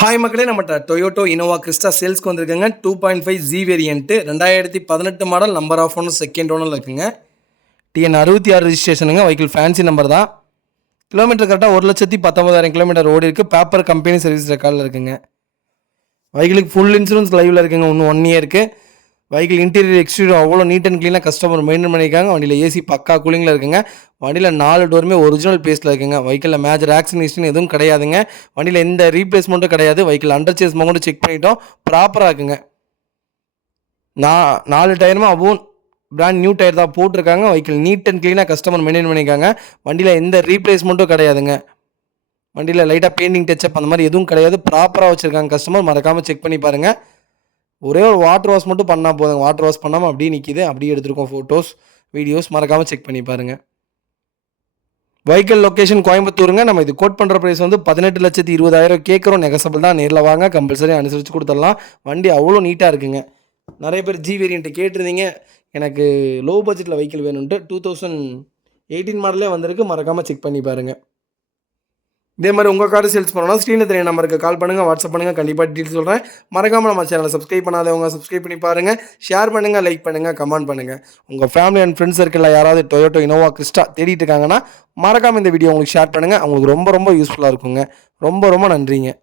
Hi மக்களே, நம்மகிட்ட Toyota Innova Crysta சேல்ஸ்க்கு வந்திருக்குங்க. 2.5 G variant 2018 model, number of owner second ஓனரில் இருக்குங்க. TN 66 ரிஜிஸ்ட்ரேஷனுங்க. வெஹிக்கிள் ஃபேன்சி நம்பர் தான். கிலோமீட்டர் கரெக்டாக 1,19,000 கிலோமீட்டர் ஓடி இருக்குது. பேப்பர் கம்பெனி சர்வீஸ் ரெக்கார்டில் இருக்குங்க. வெஹிக்கிளுக்கு ஃபுல் இன்சூரன்ஸ் லைவில் இருக்குங்க. இன்னும் 1 இயருக்கு. வெஹிக்கிள் இன்டீரியர் எக்ஸ்டீரியர் அவ்வளோ நீட் அண்ட் க்ளீனாக கஸ்டமர் மெயின்டைன் பண்ணியிருக்காங்க. வண்டியில் ஏசி பக்கா கூலிங்கில் இருக்குங்க. வண்டியில் 4 டோருமே ஒரிஜினல் பேஸில் இருக்குங்க. வெஹிக்கிளில் மேஜர் ஆக்சிடென்ட் எதுவும் கிடையாதுங்க. வண்டியில் எந்த ரீப்ளேஸ்மெண்ட்டும் கிடையாது. வெஹிக்கிள் அண்டர் சேஸ் மட்டும் செக் பண்ணிட்டோம், ப்ராப்பராக இருக்குங்க. 4 டயருமே அவோன் பிராண்ட் நியூ டயர் தான் போட்டிருக்காங்க. வெஹிக்கிள் நீட் அண்ட் க்ளீனாக கஸ்டமர் மெயின்டைன் பண்ணியிருக்காங்க. வண்டியில் எந்த ரீப்ளேஸ்மெண்ட்டும் கிடையாதுங்க. வண்டியில் லைட்டாக பெயிண்டிங் டச்சப் அந்த மாதிரி எதுவும் கிடையாது. ப்ராப்பராக வச்சுருக்காங்க. கஸ்டமர் மறக்காமல் செக் பண்ணி பாருங்கள். ஒரே ஒரு வாட்டர் வாஷ் மட்டும் பண்ணால் போதுங்க. வாட்டர் வாஷ் பண்ணாமல் அப்படியே நிற்கிது. அப்படியே எடுத்துருக்கோம் ஃபோட்டோஸ், வீடியோஸ். மறக்காமல் செக் பண்ணி பாருங்கள். வெஹிக்கிள் லொக்கேஷன் கோயம்புத்தூருங்க. நம்ம இது கோட் பண்ணுற ப்ரைஸ் வந்து 18,20,000 கேட்குறோம். நெகசபிள் தான். நேரில் வாங்க, கம்பல்சரி அனுசரித்து கொடுத்துடலாம். வண்டி அவ்வளோ நீட்டாக இருக்குங்க. நிறைய பேர் ஜி வேரியன்ட்டு கேட்டிருந்தீங்க. எனக்கு லோ பட்ஜெட்டில் வெஹிக்கிள் வேணும்ன்ட்டு 2018 மாடலே வந்திருக்கு. மறக்காமல் செக் பண்ணி பாருங்கள். இதே மாதிரி உங்கள் கார் சேல்ஸ் பண்ணணும்னா ஸ்க்ரீனில் தெரிய நம்பருக்கு கால் பண்ணுங்கள், வாட்ஸ்அப் பண்ணுங்கள். கண்டிப்பாக டீட்டெயில்ஸ் சொல்கிறேன். மறக்காமல் நம்ம சேனலை சப்ஸ்கிரைப் பண்ணாதவங்க சப்ஸ்கிரைப் பண்ணி பாருங்கள். ஷேர் பண்ணுங்கள், லைக் பண்ணுங்கள், கமெண்ட் பண்ணுங்கள். உங்கள் ஃபேமிலி அண்ட் ஃப்ரெண்ட்ஸ் சர்க்கிளில் யாராவது டொயோட்டோ இனோவா கிறிஸ்டா தேடிட்டு இருக்காங்கன்னா மறக்காமல் இந்த வீடியோ உங்களுக்கு ஷேர் பண்ணுங்கள். அவங்களுக்கு ரொம்ப ரொம்ப யூஸ்ஃபுல்லாக இருக்குங்க. ரொம்ப ரொம்ப நன்றிங்க.